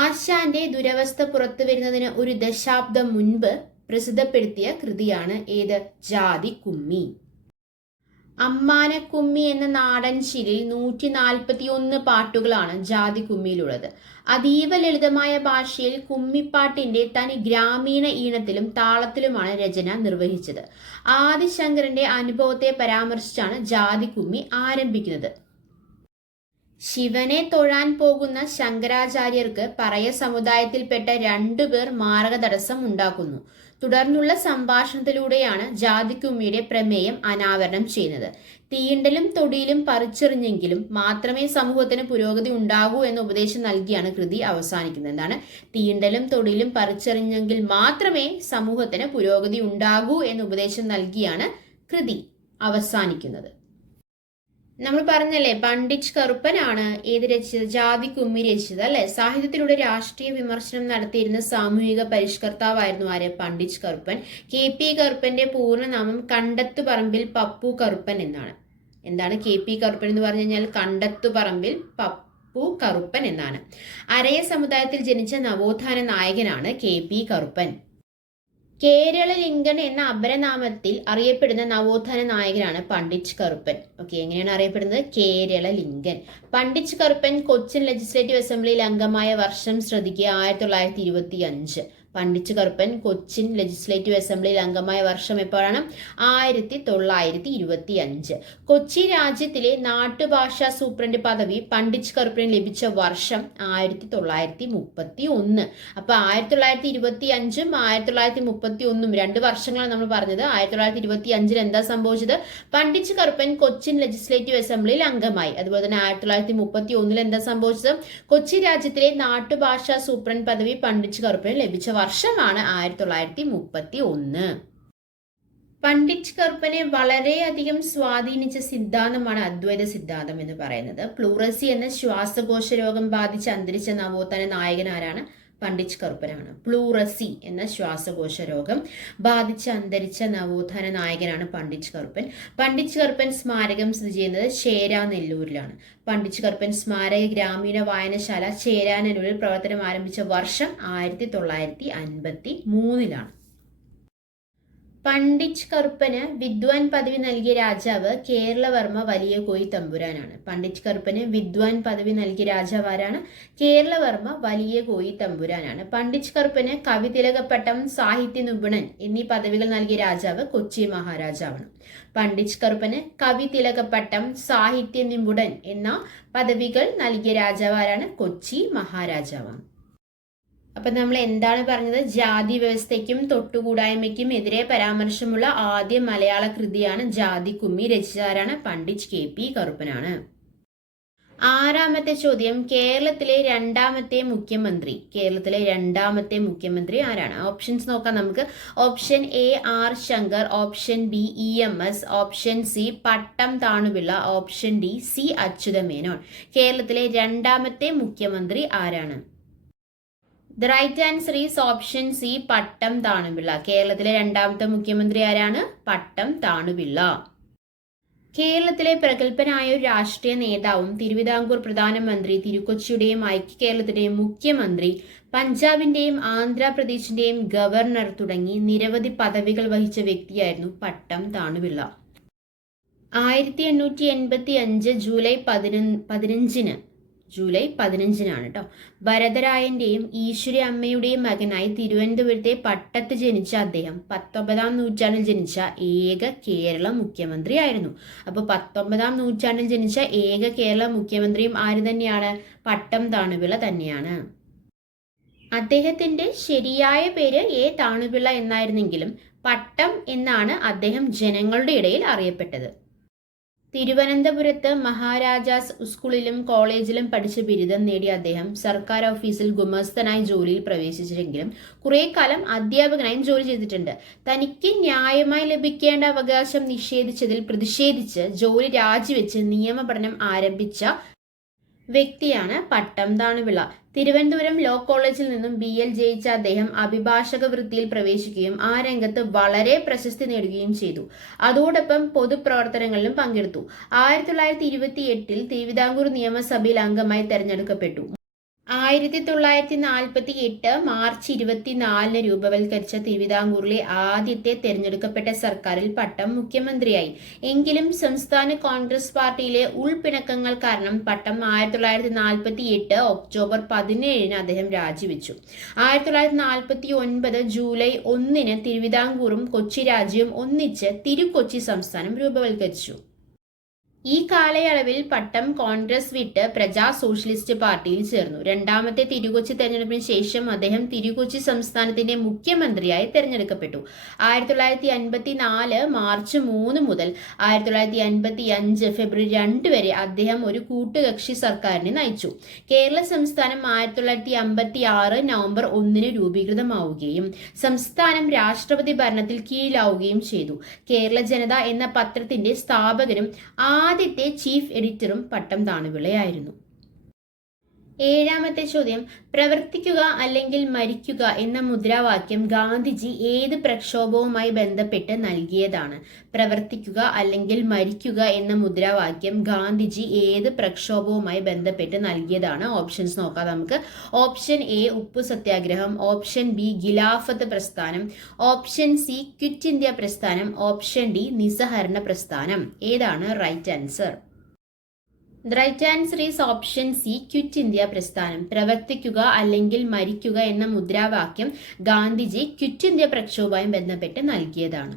ആശാന്റെ ദുരവസ്ഥ പുറത്തു വരുന്നതിന് ഒരു ദശാബ്ദം മുൻപ് പ്രസിദ്ധപ്പെടുത്തിയ കൃതിയാണ് ഏത്? ജാതിക്കുമ്മി. അമ്മാനക്കുമ്മി എന്ന നാടൻ ശിലിൽ 141 പാട്ടുകളാണ് ജാതി കുമ്മിയിലുള്ളത്. അതീവ ലളിതമായ ഭാഷയിൽ കുമ്മിപ്പാട്ടിന്റെ തനി ഗ്രാമീണ ഈണത്തിലും താളത്തിലുമാണ് രചന നിർവഹിച്ചത്. ആദിശങ്കരന്റെ അനുഭവത്തെ പരാമർശിച്ചാണ് ജാതി കുമ്മി ആരംഭിക്കുന്നത്. ശിവനെ തൊഴാൻ പോകുന്ന ശങ്കരാചാര്യർക്ക് പറയ സമുദായത്തിൽപ്പെട്ട 2 പേർ മാർഗതടസ്സം ഉണ്ടാക്കുന്നു. തുടർന്നുള്ള സംഭാഷണത്തിലൂടെയാണ് ജാതിക്കുമ്മിയുടെ പ്രമേയം അനാവരണം ചെയ്യുന്നത്. തീണ്ടലും തൊടിയിലും പറിച്ചെറിഞ്ഞെങ്കിലും മാത്രമേ സമൂഹത്തിന് പുരോഗതി ഉണ്ടാകൂ എന്ന ഉപദേശം നൽകിയാണ് കൃതി അവസാനിക്കുന്നത്. എന്താണ്? തീണ്ടലും തൊടിയിലും പറിച്ചെറിഞ്ഞെങ്കിൽ മാത്രമേ സമൂഹത്തിന് പുരോഗതി ഉണ്ടാകൂ എന്ന ഉപദേശം നൽകിയാണ് കൃതി അവസാനിക്കുന്നത്. നമ്മൾ പറഞ്ഞല്ലേ, പണ്ഡിറ്റ് കറുപ്പനാണ് ഏത് രചിച്ചത്? ജാതി കുമ്മി രചിച്ചത് അല്ലെ. സാഹിത്യത്തിലൂടെ രാഷ്ട്രീയ വിമർശനം നടത്തിയിരുന്ന സാമൂഹിക പരിഷ്കർത്താവായിരുന്നു ആര്? പണ്ഡിറ്റ് കറുപ്പൻ. KP കറുപ്പന്റെ പൂർണ്ണനാമം കണ്ടത്തുപറമ്പിൽ പപ്പു കറുപ്പൻ എന്നാണ്. എന്താണ് KP കറുപ്പൻ എന്ന് പറഞ്ഞു കഴിഞ്ഞാൽ? കണ്ടത്തുപറമ്പിൽ പപ്പു കറുപ്പൻ എന്നാണ്. അരയ സമുദായത്തിൽ ജനിച്ച നവോത്ഥാന നായകനാണ് KP കറുപ്പൻ. കേരള ലിംഗൻ എന്ന അപരനാമത്തിൽ അറിയപ്പെടുന്ന നവോത്ഥാന നായകനാണ് പണ്ഡിറ്റ് കറുപ്പൻ. ഓക്കെ, എങ്ങനെയാണ് അറിയപ്പെടുന്നത്? Kerala Lincoln. Pandit Karuppan Cochin legislative അസംബ്ലിയിൽ അംഗമായ വർഷം ശ്രദ്ധിക്കുക, 1925. പണ്ഡിറ്റ് കറുപ്പൻ കൊച്ചിൻ ലെജിസ്ലേറ്റീവ് അസംബ്ലിയിൽ അംഗമായ വർഷം എപ്പോഴാണ്? 1925. കൊച്ചി രാജ്യത്തിലെ നാട്ടുഭാഷാ സൂപ്രണ്ട് പദവി പണ്ഡിറ്റ് കറുപ്പന് ലഭിച്ച വർഷം 1931. അപ്പൊ 1925ഉം 1931 2 വർഷങ്ങളാണ് നമ്മൾ പറഞ്ഞത്. 1925 എന്താ സംഭവിച്ചത്? പണ്ഡിറ്റ് കറുപ്പൻ കൊച്ചിൻ ലെജിസ്ലേറ്റീവ് അസംബ്ലിയിൽ അംഗമായി. അതുപോലെ തന്നെ 1931 എന്താ സംഭവിച്ചത്? കൊച്ചി രാജ്യത്തിലെ നാട്ടുഭാഷാ സൂപ്രണ്ട് പദവി പണ്ഡിറ്റ് കറുപ്പന് ലഭിച്ച വർഷമാണ് 1931. പണ്ഡിറ്റ് കറുപ്പനെ വളരെയധികം സ്വാധീനിച്ച സിദ്ധാന്തമാണ് അദ്വൈത സിദ്ധാന്തം എന്ന് പറയുന്നത്. പ്ലൂറസി എന്ന ശ്വാസകോശ രോഗം ബാധിച്ച് അന്തരിച്ച നവോത്ഥാന നായകൻ ആരാണ്? പണ്ഡിറ്റ് കറുപ്പനാണ്. പ്ലൂറസി എന്ന ശ്വാസകോശ രോഗം ബാധിച്ച് അന്തരിച്ച നവോത്ഥാന നായകനാണ് പണ്ഡിറ്റ് കറുപ്പൻ. പണ്ഡിറ്റ് കറുപ്പൻ സ്മാരകം സ്ഥിതി ചെയ്യുന്നത് ചേരാനെല്ലൂരിലാണ്. പണ്ഡിറ്റ് കറുപ്പൻ സ്മാരക ഗ്രാമീണ വായനശാല ചേരാനെല്ലൂരിൽ പ്രവർത്തനം ആരംഭിച്ച വർഷം 1953. പണ്ഡിറ്റ് കറുപ്പന് വിദ്വാൻ പദവി നൽകിയ രാജാവ് കേരളവർമ്മ വലിയ കോയി തമ്പുരാനാണ്. പണ്ഡിറ്റ് കറുപ്പന് വിദ്വാൻ പദവി നൽകിയ രാജാവ് ആരാണ്? കേരളവർമ്മ വലിയ കോയി തമ്പുരാനാണ്. പണ്ഡിറ്റ് കറുപ്പന് കവി തിലകപ്പട്ടം, സാഹിത്യ നിപുണൻ എന്നീ പദവികൾ നൽകിയ രാജാവ് കൊച്ചി മഹാരാജാവാണ്. പണ്ഡിറ്റ് കറുപ്പന് കവി തിലകപ്പട്ടം, സാഹിത്യ നിപുണൻ എന്ന പദവികൾ നൽകിയ രാജാവ് ആരാണ്? കൊച്ചി മഹാരാജാവാണ്. അപ്പൊ നമ്മൾ എന്താണ് പറഞ്ഞത്? ജാതി വ്യവസ്ഥയ്ക്കും തൊട്ടുകൂടായ്മയ്ക്കും എതിരെ പരാമർശമുള്ള ആദ്യ മലയാള കൃതിയാണ് ജാതി കുമ്മി. രചിച്ചതാരാണ്? പണ്ഡിറ്റ് KP കറുപ്പനാണ്. 6ാമത്തെ ചോദ്യം, കേരളത്തിലെ രണ്ടാമത്തെ മുഖ്യമന്ത്രി ആരാണ്? ഓപ്ഷൻസ് നോക്കാം നമുക്ക്. Option A R Shankar, option B EMS, option C Pattom Thanupillai, option D C Achutha Menon. കേരളത്തിലെ രണ്ടാമത്തെ മുഖ്യമന്ത്രി ആരാണ്? The right answer is option C പട്ടം താണുപിള്ള. കേരളത്തിലെ രണ്ടാമത്തെ മുഖ്യമന്ത്രി ആരാണ്? പട്ടം താണുപിള്ള. കേരളത്തിലെ പ്രഗത്ഭനായ ഒരു രാഷ്ട്രീയ നേതാവും തിരുവിതാംകൂർ പ്രധാനമന്ത്രി, തിരുക്കൊച്ചിയുടെയും ഐക്യ കേരളത്തിന്റെയും മുഖ്യമന്ത്രി, പഞ്ചാബിന്റെയും ആന്ധ്രാപ്രദേശിന്റെയും ഗവർണർ തുടങ്ങി നിരവധി പദവികൾ വഹിച്ച വ്യക്തിയായിരുന്നു പട്ടം താണുപിള്ള. 1885 ജൂലൈ 15-നാണ് കേട്ടോ. ഭരതരായന്റെയും ഈശ്വരി അമ്മയുടെയും മകനായി തിരുവനന്തപുരത്തെ പട്ടത്ത് ജനിച്ച അദ്ദേഹം 19ാം നൂറ്റാണ്ടിൽ ജനിച്ച ഏക കേരള മുഖ്യമന്ത്രി ആയിരുന്നു. അപ്പൊ 19ാം നൂറ്റാണ്ടിൽ ജനിച്ച ഏക കേരള മുഖ്യമന്ത്രിയും ആര് തന്നെയാണ്? പട്ടം താണുപിള്ള തന്നെയാണ്. അദ്ദേഹത്തിന്റെ ശരിയായ പേര് A താണുപിള്ള എന്നായിരുന്നെങ്കിലും പട്ടം എന്നാണ് അദ്ദേഹം ജനങ്ങളുടെ ഇടയിൽ അറിയപ്പെട്ടത്. തിരുവനന്തപുരത്ത് മഹാരാജാസ് സ്കൂളിലും കോളേജിലും പഠിച്ച ബിരുദം നേടിയ അദ്ദേഹം സർക്കാർ ഓഫീസിൽ ഗുമസ്തനായി ജോലിയിൽ പ്രവേശിച്ചെങ്കിലും കുറെ കാലം അധ്യാപകനായും ജോലി ചെയ്തിട്ടുണ്ട്. തനിക്ക് ന്യായമായി ലഭിക്കേണ്ട അവകാശം നിഷേധിച്ചതിൽ പ്രതിഷേധിച്ച് ജോലി രാജിവെച്ച് നിയമപഠനം ആരംഭിച്ച വ്യക്തിയാണ് പട്ടം താണുപിള്ള. തിരുവനന്തപുരം ലോ കോളേജിൽ നിന്നും BL ജയിച്ച അദ്ദേഹം അഭിഭാഷക വൃത്തിയിൽ പ്രവേശിക്കുകയും ആ രംഗത്ത് വളരെ പ്രശസ്തി നേടുകയും ചെയ്തു. അതോടൊപ്പം പൊതുപ്രവർത്തനങ്ങളിലും പങ്കെടുത്തു. 1928 തിരുവിതാംകൂർ നിയമസഭയിൽ അംഗമായി തെരഞ്ഞെടുക്കപ്പെട്ടു. 1948 മാർച്ച് 24 രൂപവൽക്കരിച്ച തിരുവിതാംകൂറിലെ ആദ്യത്തെ തെരഞ്ഞെടുക്കപ്പെട്ട സർക്കാരിൽ പട്ടം മുഖ്യമന്ത്രിയായി. എങ്കിലും സംസ്ഥാന കോൺഗ്രസ് പാർട്ടിയിലെ ഉൾപിണക്കങ്ങൾ കാരണം പട്ടം 1948 ഒക്ടോബർ 17 അദ്ദേഹം രാജിവെച്ചു. 1949 ജൂലൈ 1 തിരുവിതാംകൂറും കൊച്ചി രാജ്യവും ഒന്നിച്ച് തിരുക്കൊച്ചി സംസ്ഥാനം രൂപവൽക്കരിച്ചു. ഈ കാലയളവിൽ പട്ടം കോൺഗ്രസ് വിട്ട് പ്രജാ സോഷ്യലിസ്റ്റ് പാർട്ടിയിൽ ചേർന്നു. രണ്ടാമത്തെ തിരുക്കൊച്ചി തെരഞ്ഞെടുപ്പിന് ശേഷം അദ്ദേഹം തിരുക്കൊച്ചി സംസ്ഥാനത്തിന്റെ മുഖ്യമന്ത്രിയായി തെരഞ്ഞെടുക്കപ്പെട്ടു. 1954 മാർച്ച് 3 മുതൽ 1955 ഫെബ്രുവരി 2 വരെ അദ്ദേഹം ഒരു കൂട്ടുകക്ഷി സർക്കാരിനെ നയിച്ചു. കേരള സംസ്ഥാനം 1956 നവംബർ 1 രൂപീകൃതമാവുകയും സംസ്ഥാനം രാഷ്ട്രപതി ഭരണത്തിൽ കീഴിലാവുകയും ചെയ്തു. കേരള ജനത എന്ന പത്രത്തിന്റെ സ്ഥാപകനും ആദ്യത്തെ ചീഫ് എഡിറ്ററും പട്ടം താണുപിള്ളയായിരുന്നു. ഏഴാമത്തെ ചോദ്യം, പ്രവർത്തിക്കുക അല്ലെങ്കിൽ മരിക്കുക എന്ന മുദ്രാവാക്യം ഗാന്ധിജി ഏത് പ്രക്ഷോഭവുമായി ബന്ധപ്പെട്ട് നൽകിയതാണ്? പ്രവർത്തിക്കുക അല്ലെങ്കിൽ മരിക്കുക എന്ന മുദ്രാവാക്യം ഗാന്ധിജി ഏത് പ്രക്ഷോഭവുമായി ബന്ധപ്പെട്ട് നൽകിയതാണ്? ഓപ്ഷൻസ് നോക്കാം നമുക്ക്. ഓപ്ഷൻ എ ഉപ്പു സത്യാഗ്രഹം, ഓപ്ഷൻ ബി ഖിലാഫത്ത് പ്രസ്ഥാനം, ഓപ്ഷൻ സി ക്വിറ്റ് ഇന്ത്യ പ്രസ്ഥാനം, ഓപ്ഷൻ ഡി നിസ്സഹരണ പ്രസ്ഥാനം. ഏതാണ് right answer? The right answer is option C, quit India പ്രസ്ഥാനം. പ്രവർത്തിക്കുക അല്ലെങ്കിൽ മരിക്കുക എന്ന മുദ്രാവാക്യം ഗാന്ധിജി ക്വിറ്റ് ഇന്ത്യ പ്രക്ഷോഭവുമായി ബന്ധപ്പെട്ട് നൽകിയതാണ്.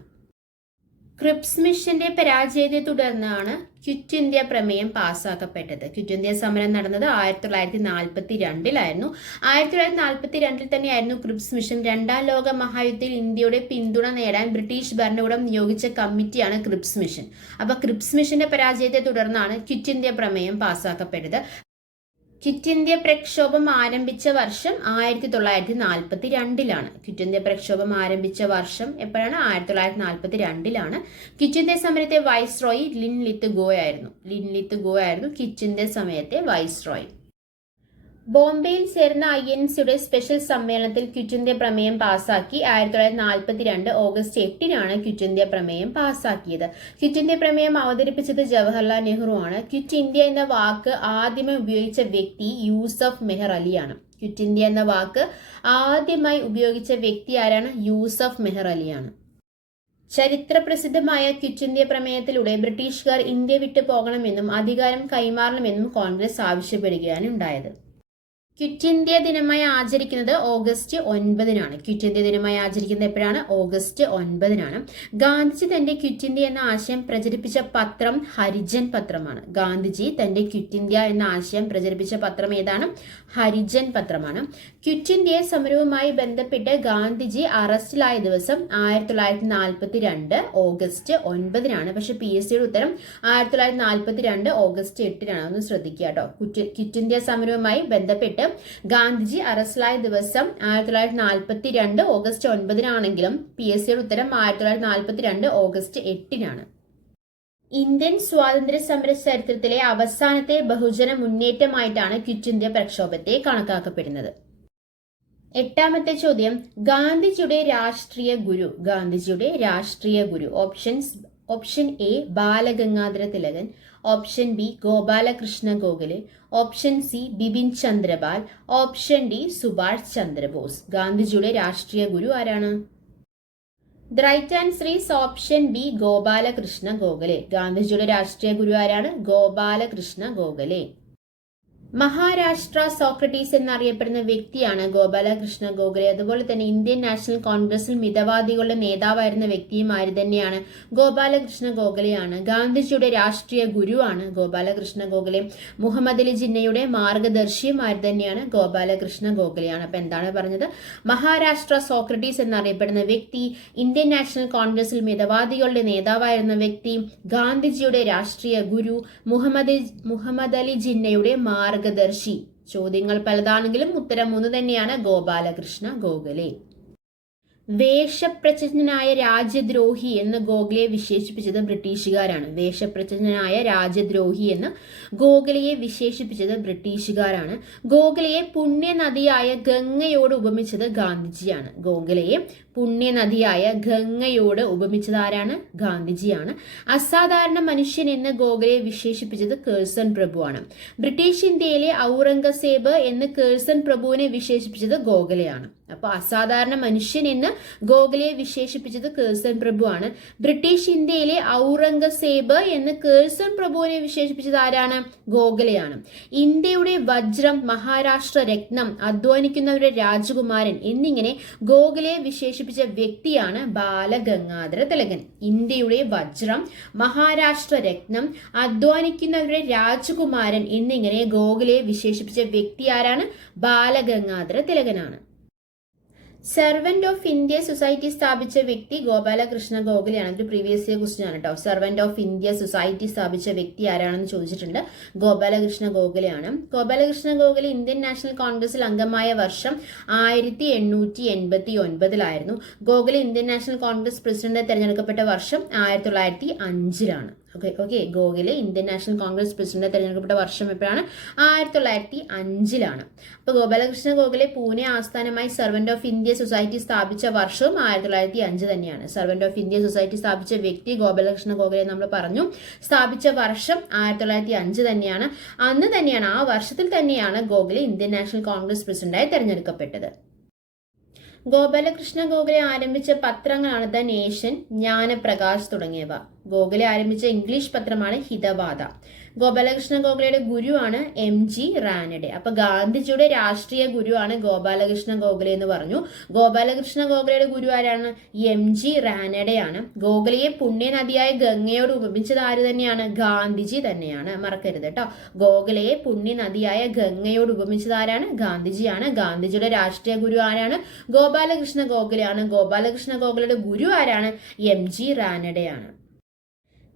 ക്രിപ്സ് മിഷന്റെ പരാജയത്തെ തുടർന്നാണ് ക്വിറ്റ് ഇന്ത്യ പ്രമേയം പാസ്സാക്കപ്പെട്ടത്. ക്വിറ്റ് ഇന്ത്യ സമരം നടന്നത് 1942 1942 തന്നെയായിരുന്നു ക്രിപ്സ് മിഷൻ. രണ്ടാം ലോക മഹായുദ്ധത്തിൽ ഇന്ത്യയുടെ പിന്തുണ നേടാൻ ബ്രിട്ടീഷ് ഭരണകൂടം നിയോഗിച്ച കമ്മിറ്റിയാണ് ക്രിപ്സ് മിഷൻ. അപ്പൊ ക്രിപ്സ് മിഷന്റെ പരാജയത്തെ തുടർന്നാണ് ക്വിറ്റ് ഇന്ത്യ പ്രമേയം പാസ്സാക്കപ്പെട്ടത്. ക്വിറ്റ് ഇന്ത്യ പ്രക്ഷോഭം ആരംഭിച്ച വർഷം 1942 ക്വിറ്റ് ഇന്ത്യ പ്രക്ഷോഭം ആരംഭിച്ച വർഷം എപ്പോഴാണ്? 1942 ക്വിറ്റ് ഇന്ത്യ സമരത്തെ വൈസ്രോയി ലിൻ ലിത്ത് ഗോ ആയിരുന്നു ക്വിറ്റ് ഇന്ത്യ സമയത്തെ വൈസ്രോയി. ബോംബെയിൽ ചേർന്ന INCയുടെ സ്പെഷ്യൽ സമ്മേളനത്തിൽ ക്വിറ്റ് ഇന്ത്യ പ്രമേയം പാസാക്കി. 1942 ഓഗസ്റ്റ് 8 ക്വിറ്റ് ഇന്ത്യ പ്രമേയം പാസാക്കിയത്. ക്വിറ്റ് ഇന്ത്യ പ്രമേയം അവതരിപ്പിച്ചത് ജവഹർലാൽ നെഹ്റു ആണ്. ക്വിറ്റ് ഇന്ത്യ എന്ന വാക്ക് ആദ്യമായി ഉപയോഗിച്ച വ്യക്തി യൂസഫ് മെഹർ അലിയാണ്. ക്വിറ്റ് ഇന്ത്യ എന്ന വാക്ക് ആദ്യമായി ഉപയോഗിച്ച വ്യക്തി ആരാണ്? യൂസഫ് മെഹർ അലിയാണ്. ചരിത്ര പ്രസിദ്ധമായ ക്വിറ്റ് ഇന്ത്യ പ്രമേയത്തിലൂടെ ബ്രിട്ടീഷുകാർ ഇന്ത്യ വിട്ടു പോകണമെന്നും അധികാരം കൈമാറണമെന്നും കോൺഗ്രസ് ആവശ്യപ്പെടുകയാണ് ഉണ്ടായത്. ക്വിറ്റ് ഇന്ത്യ ദിനമായി ആചരിക്കുന്നത് ഓഗസ്റ്റ് 9 ക്വിറ്റ് ഇന്ത്യ ദിനമായി ആചരിക്കുന്നത് എപ്പോഴാണ്? ഓഗസ്റ്റ് 9 ഗാന്ധിജി തന്റെ ക്വിറ്റ് ഇന്ത്യ എന്ന ആശയം പ്രചരിപ്പിച്ച പത്രം ഹരിജൻ പത്രമാണ്. ഗാന്ധിജി തന്റെ ക്വിറ്റ് ഇന്ത്യ എന്ന ആശയം പ്രചരിപ്പിച്ച പത്രം ഏതാണ്? ഹരിജൻ പത്രമാണ്. ക്വിറ്റ് ഇന്ത്യ സമരവുമായി ബന്ധപ്പെട്ട് ഗാന്ധിജി അറസ്റ്റിലായ ദിവസം 1942 ഓഗസ്റ്റ് 9 പക്ഷെ PSCയുടെ ഉത്തരം 1942 ഓഗസ്റ്റ് 8 ഒന്ന് ശ്രദ്ധിക്കുക കേട്ടോ. ക്വിറ്റ് ഇന്ത്യ സമരവുമായി ബന്ധപ്പെട്ട് ഗാന്ധിജി അറസ്റ്റിലായ ദിവസം 1942 ഓഗസ്റ്റ് 9 PSCയുടെ ഉത്തരം 1942 ഓഗസ്റ്റ് 8 ഇന്ത്യൻ സ്വാതന്ത്ര്യ സമര ചരിത്രത്തിലെ അവസാനത്തെ ബഹുജന മുന്നേറ്റമായിട്ടാണ് ക്വിറ്റ് ഇന്ത്യ പ്രക്ഷോഭത്തെ കണക്കാക്കപ്പെടുന്നത്. എട്ടാമത്തെ ചോദ്യം, ഗാന്ധിജിയുടെ രാഷ്ട്രീയ ഗുരു. Option A Balagangadhara Tilak, option B Gopalakrishna Gokhale, option C Bipin Chandrapal, option D Subhash Chandrabose. ഗാന്ധിജിയുടെ രാഷ്ട്രീയ ഗുരു ആരാണ്? The right answer is option B Gopalakrishna Gokhale. ഗാന്ധിജിയുടെ രാഷ്ട്രീയ ഗുരു ആരാണ്? ഗോപാലകൃഷ്ണ ഗോഖലെ. മഹാരാഷ്ട്ര സോക്രട്ടീസ് എന്നറിയപ്പെടുന്ന വ്യക്തിയാണ് ഗോപാലകൃഷ്ണ ഗോഖലെ. അതുപോലെ തന്നെ ഇന്ത്യൻ നാഷണൽ കോൺഗ്രസിൽ മിതവാദികളുടെ നേതാവായിരുന്ന വ്യക്തിയും ആര് തന്നെയാണ്? ഗോപാലകൃഷ്ണ ഗോഖലെയാണ്. ഗാന്ധിജിയുടെ രാഷ്ട്രീയ ഗുരുവാണ് ഗോപാലകൃഷ്ണ ഗോഖലെ. മുഹമ്മദ് അലി ജിന്നയുടെ മാർഗദർശിയും ആര് തന്നെയാണ്? ഗോപാലകൃഷ്ണ ഗോഖലെയാണ്. അപ്പൊ എന്താണ് പറഞ്ഞത്? മഹാരാഷ്ട്ര സോക്രട്ടീസ് എന്നറിയപ്പെടുന്ന വ്യക്തി, ഇന്ത്യൻ നാഷണൽ കോൺഗ്രസിൽ മിതവാദികളുടെ നേതാവായിരുന്ന വ്യക്തി, ഗാന്ധിജിയുടെ രാഷ്ട്രീയ ഗുരു, മുഹമ്മദ് അലി ജിന്നയുടെ ചോദ്യങ്ങൾ പലതാണെങ്കിലും ഉത്തരം ഒന്ന് തന്നെയാണ്, ഗോപാലകൃഷ്ണ ഗോഖലെ. വേഷപ്രച്ഛന്നനായ രാജ്യദ്രോഹി എന്ന് ഗോഖലെ വിശേഷിപ്പിച്ചത് ബ്രിട്ടീഷുകാരാണ്. വേഷപ്രച്ഛന്നനായ രാജ്യദ്രോഹി എന്ന് ഗോഖലെയെ വിശേഷിപ്പിച്ചത് ബ്രിട്ടീഷുകാരാണ്. ഗോഖലെയെ പുണ്യനദിയായ ഗംഗയോട് ഉപമിച്ചത് ഗാന്ധിജിയാണ്. ഗോഖലെയെ പുണ്യനദിയായ ഗംഗയോട് ഉപമിച്ചത് ആരാണ്? ഗാന്ധിജിയാണ്. അസാധാരണ മനുഷ്യൻ എന്ന് ഗോഖലെ വിശേഷിപ്പിച്ചത് കേഴ്സൺ പ്രഭുവാണ്. ബ്രിട്ടീഷ് ഇന്ത്യയിലെ ഔറംഗസേബ് എന്ന് കേഴ്സൺ പ്രഭുവിനെ വിശേഷിപ്പിച്ചത് ഗോഖലെയാണ്. അപ്പൊ അസാധാരണ മനുഷ്യൻ എന്ന് ഗോഖലെ വിശേഷിപ്പിച്ചത് കേഴ്സൺ പ്രഭുവാണ്. ബ്രിട്ടീഷ് ഇന്ത്യയിലെ ഔറംഗസേബ് എന്ന് കേഴ്സൺ പ്രഭുവിനെ വിശേഷിപ്പിച്ചത് ആരാണ്? ഗോഖലെയാണ്. ഇന്ത്യയുടെ വജ്രം, മഹാരാഷ്ട്ര രത്നം, അധ്വാനിക്കുന്നവരുടെ രാജകുമാരൻ എന്നിങ്ങനെ ഗോഖലെ വിശേഷിപ്പിച്ച വ്യക്തിയാണ് ബാലഗംഗാധര തിലകൻ. ഇന്ത്യയുടെ വജ്രം, മഹാരാഷ്ട്ര രത്നം, അധ്വാനിക്കുന്നവരുടെ രാജകുമാരൻ എന്നിങ്ങനെ ഗോഖലെ വിശേഷിപ്പിച്ച വ്യക്തി ആരാണ്? ബാലഗംഗാധര തിലകനാണ്. സെർവന്റ് ഓഫ് ഇന്ത്യ സൊസൈറ്റി സ്ഥാപിച്ച വ്യക്തി ഗോപാലകൃഷ്ണ ഗോഖലെയാണ്. ഒരു പ്രീവിയസ് ഇയർ ക്വസ്റ്റ്യൻ ആണ് കേട്ടോ. സെർവന്റ് ഓഫ് ഇന്ത്യ സൊസൈറ്റി സ്ഥാപിച്ച വ്യക്തി ആരാണെന്ന് ചോദിച്ചിട്ടുണ്ട്. ഗോപാലകൃഷ്ണ ഗോഖലെയാണ്. ഗോപാലകൃഷ്ണ ഗോഖലെ ഇന്ത്യൻ നാഷണൽ കോൺഗ്രസിൽ അംഗമായ വർഷം 1889 Gokhale Indian national Congress president തെരഞ്ഞെടുക്കപ്പെട്ട വർഷം 1905 okay Gokhale Indian national Congress president തെരഞ്ഞെടുക്കപ്പെട്ട വർഷം എപ്പോഴാണ്? 1905 അപ്പൊ ഗോപാലകൃഷ്ണ ഗോഖലെ പൂനെ ആസ്ഥാനമായി സെർവന്റ് ഓഫ് ഇന്ത്യ സൊസൈറ്റി സ്ഥാപിച്ച വർഷവും 1905 തന്നെയാണ്. സെർവന്റ് ഓഫ് ഇന്ത്യ സൊസൈറ്റി സ്ഥാപിച്ച വ്യക്തി ഗോപാലകൃഷ്ണ ഗോഖലെ നമ്മൾ പറഞ്ഞു. സ്ഥാപിച്ച വർഷം 1905 തന്നെയാണ്. അന്ന് തന്നെയാണ്, ആ വർഷത്തിൽ തന്നെയാണ് ഗോഖലെ ഇന്ത്യൻ നാഷണൽ കോൺഗ്രസ് പ്രസിഡന്റായി തെരഞ്ഞെടുക്കപ്പെട്ടത്. ഗോപാലകൃഷ്ണ ഗോഖലെ ആരംഭിച്ച പത്രങ്ങളാണ് ദ നേഷൻ, ജ്ഞാനപ്രകാശ് തുടങ്ങിയവ. ഗോഖലെ ആരംഭിച്ച ഇംഗ്ലീഷ് പത്രമാണ് ഹിതവാദ. ഗോപാലകൃഷ്ണ ഗോഖലെയുടെ ഗുരുവാണ് MG റാനഡെ. അപ്പൊ ഗാന്ധിജിയുടെ രാഷ്ട്രീയ ഗുരുവാണ് ഗോപാലകൃഷ്ണ ഗോഖലെ എന്ന് പറഞ്ഞു. ഗോപാലകൃഷ്ണ ഗോഖലെയുടെ ഗുരു ആരാണ്? MG റാനഡെയാണ്. ഗോഖലെയെ പുണ്യനദിയായ ഗംഗയോട് ഉപമിച്ചത് ആര് തന്നെയാണ്? ഗാന്ധിജി തന്നെയാണ്. മറക്കരുത് കേട്ടോ. ഗോഖലെയെ പുണ്യനദിയായ ഗംഗയോട് ഉപമിച്ചത് ആരാണ്? ഗാന്ധിജിയാണ്. ഗാന്ധിജിയുടെ രാഷ്ട്രീയ ഗുരു ആരാണ്? ഗോപാലകൃഷ്ണ ഗോഖലെയാണ്. ഗോപാലകൃഷ്ണ ഗോഖലെയുടെ ഗുരു ആരാണ്? MG റാനഡെയാണ്.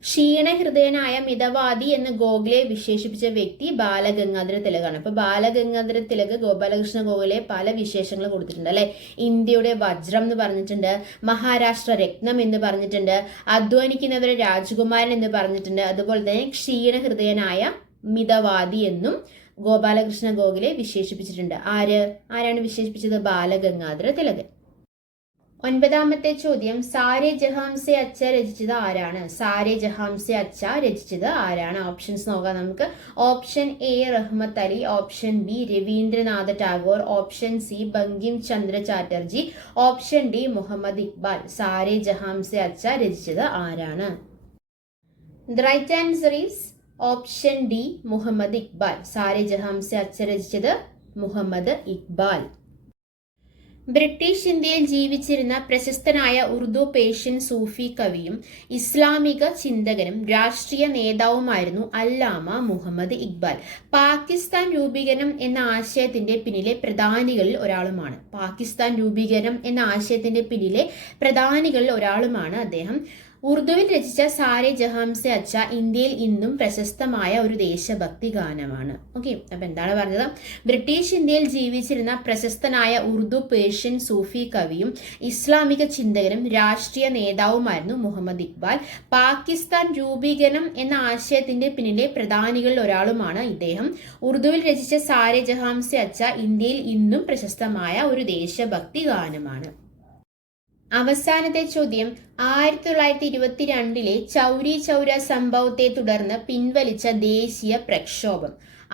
ക്ഷീണഹൃദയനായ മിതവാദി എന്ന് ഗോഖലെ വിശേഷിപ്പിച്ച വ്യക്തി ബാലഗംഗാധര തിലകാണ്. അപ്പൊ ബാലഗംഗാധര തിലക് ഗോപാലകൃഷ്ണ ഗോഖലെ പല വിശേഷങ്ങൾ കൊടുത്തിട്ടുണ്ട് അല്ലെ. ഇന്ത്യയുടെ വജ്രം എന്ന് പറഞ്ഞിട്ടുണ്ട്, മഹാരാഷ്ട്ര രത്നം എന്ന് പറഞ്ഞിട്ടുണ്ട്, അധ്വാനിക്കുന്നവരെ രാജകുമാരൻ എന്ന് പറഞ്ഞിട്ടുണ്ട്. അതുപോലെ തന്നെ ക്ഷീണഹൃദയനായ മിതവാദി എന്നും ഗോപാലകൃഷ്ണ ഗോഖലെ വിശേഷിപ്പിച്ചിട്ടുണ്ട്. ആരാണ് വിശേഷിപ്പിച്ചത്? ബാലഗംഗാധര തിലകൻ. 9ാമത്തെ ചോദ്യം, സാരെ ജഹാംസെ അച്ച രചിച്ചത് ആരാണ്? സാരെ ജഹാംസെ അച്ച രചിച്ചത് ആരാണ്? ഓപ്ഷൻസ് നോക്കാം നമുക്ക്. Option A Rahmat Ali, option B Rabindranath Tagore, option C Bankim Chandra Chatterjee, option D Muhammad Iqbal. Saare Jahan se Achha രചിച്ചത് ആരാണ്? The right answer is option D Muhammad Iqbal. Saare Jahan se Achha രചിച്ചത് മുഹമ്മദ് ഇക്ബാൽ. ബ്രിട്ടീഷ് ഇന്ത്യയിൽ ജീവിച്ചിരുന്ന പ്രശസ്തനായ ഉറുദു പേർഷ്യൻ സൂഫി കവിയും ഇസ്ലാമിക ചിന്തകനും രാഷ്ട്രീയ നേതാവുമായിരുന്നു അല്ലാമ മുഹമ്മദ് ഇക്ബാൽ. പാകിസ്ഥാൻ രൂപീകരണം എന്ന ആശയത്തിന്റെ പിന്നിലെ പ്രധാനികളിൽ ഒരാളുമാണ്. പാകിസ്ഥാൻ രൂപീകരണം എന്ന ആശയത്തിന്റെ പിന്നിലെ പ്രധാനികളിൽ ഒരാളുമാണ് അദ്ദേഹം. ഉറുദുവിൽ രചിച്ച സാരെ ജഹാംസെ അച്ച ഇന്ത്യയിൽ ഇന്നും പ്രശസ്തമായ ഒരു ദേശഭക്തി ഗാനമാണ്. ഓക്കെ, അപ്പൊ എന്താണ് പറഞ്ഞത്? ബ്രിട്ടീഷ് ഇന്ത്യയിൽ ജീവിച്ചിരുന്ന പ്രശസ്തനായ ഉറുദു പേർഷ്യൻ സൂഫി കവിയും ഇസ്ലാമിക ചിന്തകനും രാഷ്ട്രീയ നേതാവുമായിരുന്നു മുഹമ്മദ് ഇക്ബാൽ. പാകിസ്ഥാൻ രൂപീകരണം എന്ന ആശയത്തിന്റെ പിന്നിലെ പ്രധാനികളിൽ ഒരാളുമാണ് ഇദ്ദേഹം. ഉറുദുവിൽ രചിച്ച സാരെ ജഹാംസെ അച്ച ഇന്ത്യയിൽ ഇന്നും പ്രശസ്തമായ ഒരു ദേശഭക്തി ഗാനമാണ്. അവസാനത്തെ ചോദ്യം, 1922 ചൗരി ചൗര സംഭവത്തെ തുടർന്ന് പിൻവലിച്ച ദേശീയ പ്രക്ഷോഭം.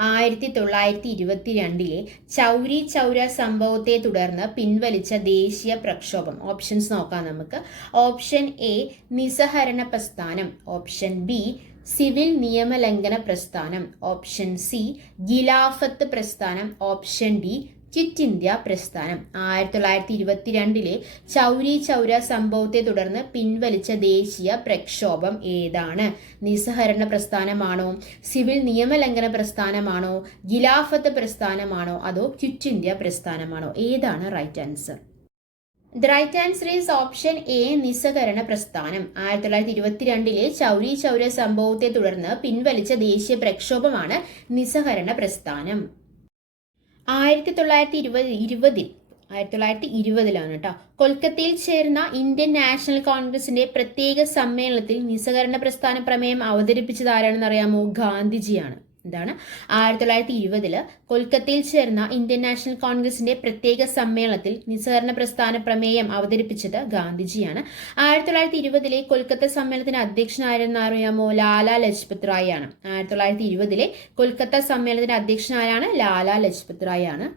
1922 ചൗരി ചൗര സംഭവത്തെ തുടർന്ന് പിൻവലിച്ച ദേശീയ പ്രക്ഷോഭം. ഓപ്ഷൻസ് നോക്കാം നമുക്ക്. ഓപ്ഷൻ A നിസ്സഹരണ പ്രസ്ഥാനം, ഓപ്ഷൻ B സിവിൽ നിയമലംഘന പ്രസ്ഥാനം, ഓപ്ഷൻ C ഖിലാഫത്ത് പ്രസ്ഥാനം, ഓപ്ഷൻ D ക്വിറ്റ് ഇന്ത്യ പ്രസ്ഥാനം. 1922 ചൗരി ചൗര സംഭവത്തെ തുടർന്ന് പിൻവലിച്ച ദേശീയ പ്രക്ഷോഭം ഏതാണ്? നിസ്സഹരണ പ്രസ്ഥാനമാണോ, സിവിൽ നിയമലംഘന പ്രസ്ഥാനമാണോ, ഖിലാഫത്ത് പ്രസ്ഥാനമാണോ, അതോ ക്വിറ്റ് ഇന്ത്യ പ്രസ്ഥാനമാണോ? ഏതാണ് right answer? The right answer is option A നിസ്സഹരണ പ്രസ്ഥാനം. 1922 ചൗരി ചൗര സംഭവത്തെ തുടർന്ന് പിൻവലിച്ച ദേശീയ പ്രക്ഷോഭമാണ് നിസ്സഹരണ പ്രസ്ഥാനം. 1920 1920 കേട്ടോ. കൊൽക്കത്തയിൽ ചേർന്ന ഇന്ത്യൻ നാഷണൽ കോൺഗ്രസിന്റെ പ്രത്യേക സമ്മേളനത്തിൽ നിസ്സഹകരണ പ്രസ്ഥാന പ്രമേയം അവതരിപ്പിച്ചത് ആരാണെന്ന് അറിയാമോ? ഗാന്ധിജിയാണ്. എന്താണ്? 1920 കൊൽക്കത്തയിൽ ചേർന്ന ഇന്ത്യൻ നാഷണൽ കോൺഗ്രസിന്റെ പ്രത്യേക സമ്മേളനത്തിൽ നിസ്സഹകരണ പ്രസ്ഥാന പ്രമേയം അവതരിപ്പിച്ചത് ഗാന്ധിജിയാണ്. 1920 കൊൽക്കത്ത സമ്മേളനത്തിന്റെ അധ്യക്ഷനാരെന്ന് അറിയാമോ? ലാലാ ലജ്പത് റായ് ആണ്. 1920 കൊൽക്കത്ത സമ്മേളനത്തിന്റെ അധ്യക്ഷനാരാണ്? ലാലാ ലജ്പത് റായ് ആണ്.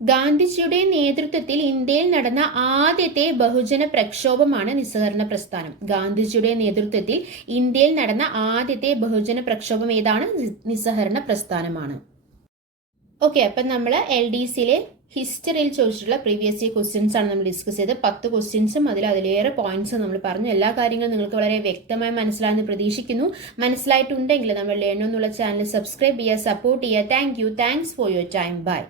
ഗാന്ധിജിയുടെ നേതൃത്വത്തിൽ ഇന്ത്യയിൽ നടന്ന ആദ്യത്തെ ബഹുജന പ്രക്ഷോഭമാണ് നിസ്സഹകരണ പ്രസ്ഥാനം. ഗാന്ധിജിയുടെ നേതൃത്വത്തിൽ ഇന്ത്യയിൽ നടന്ന ആദ്യത്തെ ബഹുജന പ്രക്ഷോഭം ഏതാണ്? നിസ്സഹകരണ പ്രസ്ഥാനമാണ്. ഓക്കെ, അപ്പം നമ്മൾ LDCയിലെ ഹിസ്റ്ററിയിൽ ചോദിച്ചിട്ടുള്ള പ്രീവിയസ് ഇയർ ക്വസ്റ്റ്യൻസ് ആണ് നമ്മൾ ഡിസ്കസ് ചെയ്ത് 10 ക്വസ്റ്റ്യൻസും അതിലേറെ പോയിന്റ്സും നമ്മൾ പറഞ്ഞു. എല്ലാ കാര്യങ്ങളും നിങ്ങൾക്ക് വളരെ വ്യക്തമായി മനസ്സിലായെന്ന് പ്രതീക്ഷിക്കുന്നു. മനസ്സിലായിട്ടുണ്ടെങ്കിൽ നമ്മൾ ലേൺ എന്നുള്ള ചാനൽ സബ്സ്ക്രൈബ് ചെയ്യുക, സപ്പോർട്ട് ചെയ്യുക. Thanks for your time. By.